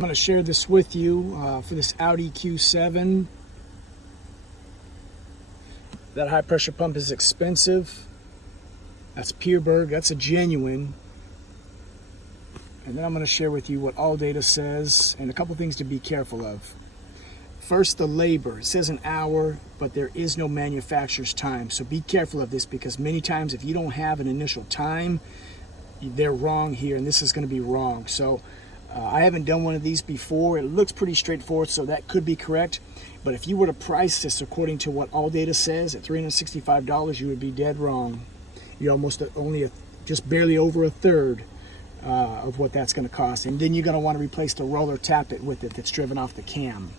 I'm going to share this with you for this Audi Q7. That high pressure pump is expensive. That's Peerberg, that's a genuine. And then I'm going to share with you what all data says and a couple things to be careful of. First, the labor. It says an hour, but there is no manufacturer's time. So be careful of this, because many times if you don't have an initial time, they're wrong here, and this is going to be wrong. So I haven't done one of these before. It looks pretty straightforward, so that could be correct. But if you were to price this according to what all data says at $365, you would be dead wrong. You're almost just barely over a third of what that's going to cost. And then you're going to want to replace the roller tappet with it that's driven off the cam.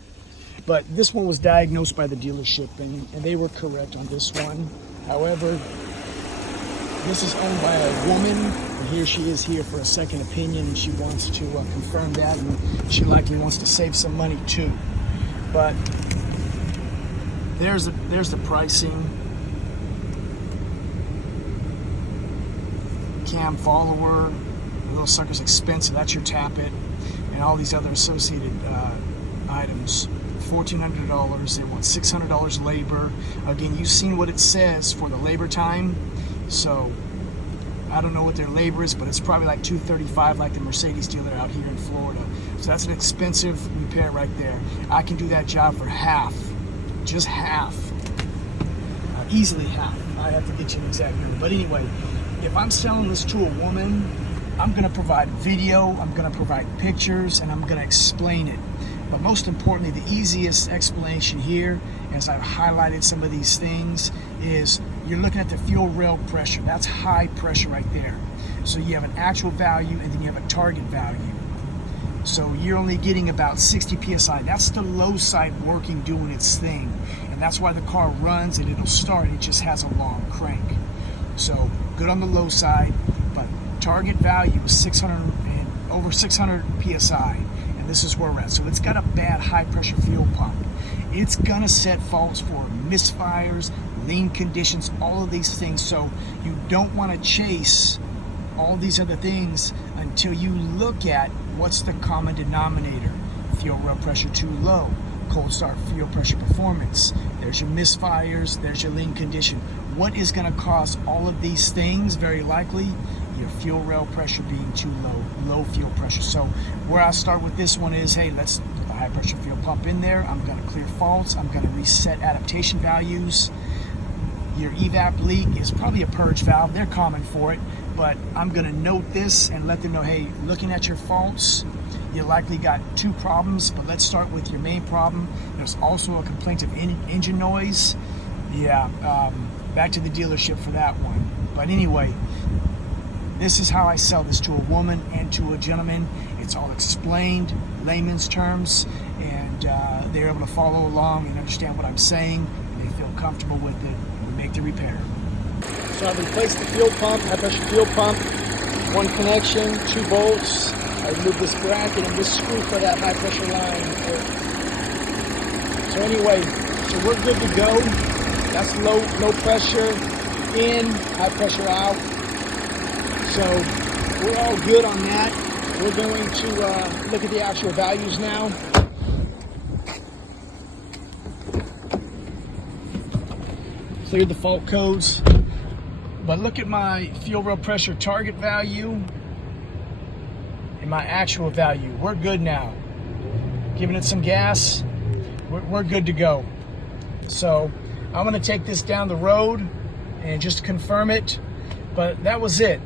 But this one was diagnosed by the dealership, and they were correct on this one. However, this is owned by a woman, and here she is here for a second opinion, and she wants to confirm that, and she likely wants to save some money too. But there's the pricing. Cam follower, those suckers expensive. That's your tappet, and all these other associated items. $1,400. They want $600 labor. Again, you've seen what it says for the labor time. So I don't know what their labor is, but it's probably like $235, like the Mercedes dealer out here in Florida. So that's an expensive repair right there. I can do that job for half, just half, easily half. I have to get you an exact number. But anyway, if I'm selling this to a woman, I'm going to provide video, I'm going to provide pictures, and I'm going to explain it. But most importantly, the easiest explanation here, as I've highlighted some of these things, is you're looking at the fuel rail pressure. That's high pressure right there. So you have an actual value, and then you have a target value. So you're only getting about 60 PSI. That's the low side working, doing its thing. And that's why the car runs and it'll start. It just has a long crank. So good on the low side, but target value is 600 and over 600 PSI. And this is where we're at. So it's got a bad high pressure fuel pump. It's gonna set faults for misfires, lean conditions, all of these things. So you don't want to chase all these other things until you look at what's the common denominator. Fuel rail pressure too low, cold start fuel pressure performance, there's your misfires, there's your lean condition. What is going to cause all of these things? Very likely your fuel rail pressure being too low fuel pressure. So where I start with this one is, hey, let's put the high pressure fuel pump in there. I'm going to clear faults. I'm going to reset adaptation values. Your evap leak is probably a purge valve. They're common for it, but I'm going to note this and let them know, hey, looking at your faults, you likely got two problems, but let's start with your main problem. There's also a complaint of engine noise. Yeah, back to the dealership for that one. But anyway, this is how I sell this to a woman and to a gentleman. It's all explained, layman's terms, and they're able to follow along and understand what I'm saying, and they feel comfortable with it. We make the repair. So I've replaced the fuel pump, high pressure fuel pump, one connection, 2 bolts. I removed this bracket and this screw for that high pressure line. So anyway, so we're good to go. That's low pressure in, high pressure out. So we're all good on that. We're going to look at the actual values now. Cleared the fault codes. But look at my fuel rail pressure target value and my actual value. We're good now. Giving it some gas, we're good to go. So I'm gonna take this down the road and just confirm it, but that was it.